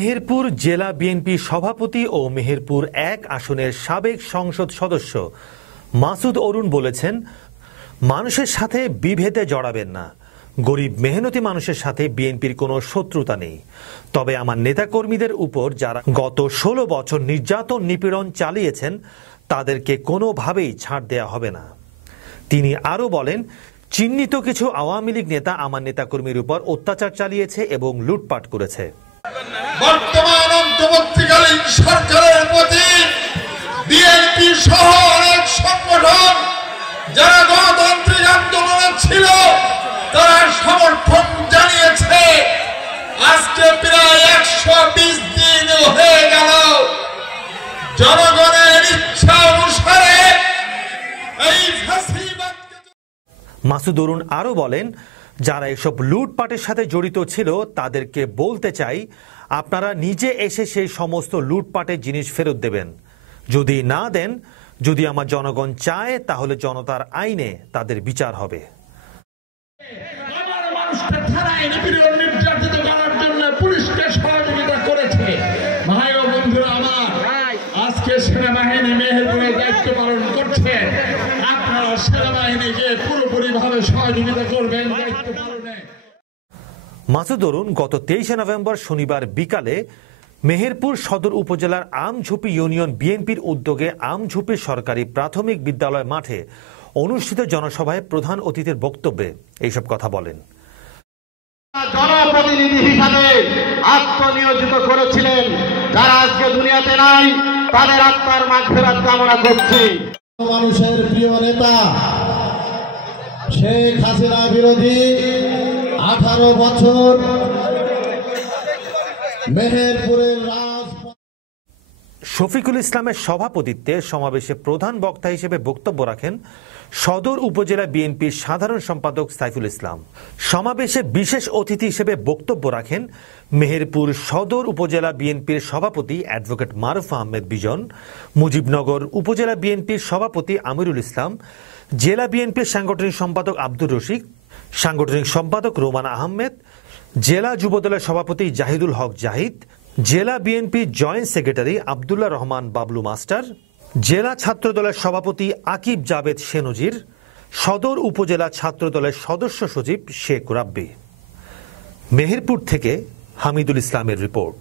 মেহেরপুর জেলা বিএনপি সভাপতি ও মেহেরপুর ১ আসনের সাবেক সংসদ সদস্য মাসুদ অরুণ বলেছেন, মানুষের সাথে বিভেদে জড়াবেন না। গরিব মেহনতি মানুষের সাথে বিএনপির কোনো শত্রুতা নেই। তবে আমার নেতাকর্মীদের উপর যারা গত ১৬ বছর নির্যাতন নিপীড়ন চালিয়েছেন তাদেরকে কোনোভাবেই ছাড় দেয়া হবে না। তিনি আরও বলেন, চিহ্নিত কিছু আওয়ামী লীগ নেতা আমার নেতাকর্মীর উপর অত্যাচার চালিয়েছে এবং লুটপাট করেছে। বর্তমান অন্তর্বর্তীকালীন সরকারের প্রতি বিএনপি সহ অনেক সংগঠন যারা গণতান্ত্রিক আন্দোলনে ছিল তারা সমর্থন জানিয়েছে। আজকে প্রায় ১২০ দিন হয়ে গেল জনগণের ইচ্ছা অনুসারে এই ফাঁসিবাদকে। মাসুদ অরুণ আরও বলেন, যারা এসব লুটপাটের সাথে জড়িত ছিল তাদেরকে বলতে চাই, আপনারা নিজে এসে সেই সমস্ত লুটপাটের জিনিস ফেরত দেবেন। যদি না দেন, যদি আমার জনগণ চায় তাহলে জনতার আইনে তাদের বিচার হবে। পুলিশকে সহযোগিতা করেছে। ভাই ও বন্ধুরা আমার, আজকে সেনাবাহিনী মেহেরপুরে দায়িত্ব পালন করছে। আপনারা সেনাবাহিনীকে পুরোপুরিভাবে সহযোগিতা করবেন দায়িত্ব পালনে। মাসুদ অরুণ গত ২৩ নভেম্বর শনিবার বিকালে মেহেরপুর সদর উপজেলার আমঝুপি ইউনিয়ন বিএনপির উদ্যোগে আমঝুপি সরকারি প্রাথমিক বিদ্যালয় মাঠে অনুষ্ঠিত জনসভায় প্রধান অতিথির বক্তব্যে এইসব কথা বলেন। জনপ্রতিনিধি হিসাবে আত্মনিয়োজিত করেছিলেন, যারা আজকে দুনিয়াতে নাই, তাদের আত্মার মাগফিরাত কামনা করছি। মানুষের প্রিয় নেতা শেখ হাসিনা বিরোধী 18 বছর মেহেরপুরের শফিকুল ইসলামের সভাপতিত্বে সমাবেশে প্রধান বক্তা হিসেবে বক্তব্য রাখেন সদর উপজেলা বিএনপির সাধারণ সম্পাদক সাইফুল ইসলাম। সমাবেশে বিশেষ অতিথি হিসেবে বক্তব্য রাখেন মেহেরপুর সদর উপজেলা বিএনপির সভাপতি অ্যাডভোকেট মারুফ আহমেদ বিজন, মুজিবনগর উপজেলা বিএনপির সভাপতি আমিরুল ইসলাম, জেলা বিএনপির সাংগঠনিক সম্পাদক আব্দুর রশিদ, সাংগঠনিক সম্পাদক রোমান আহমেদ, জেলা যুবদলের সভাপতি জাহিদুল হক জাহিদ, জেলা BNP joint secretary Abdullah Rahman Bablu master, জেলা ছাত্রদলের সভাপতি আকিব জাবেদ শেনজির, সদর উপজেলা ছাত্রদলের সদস্য সচিব শেখ রাব্বি। মেহেরপুর থেকে হামিদুল ইসলামের রিপোর্ট।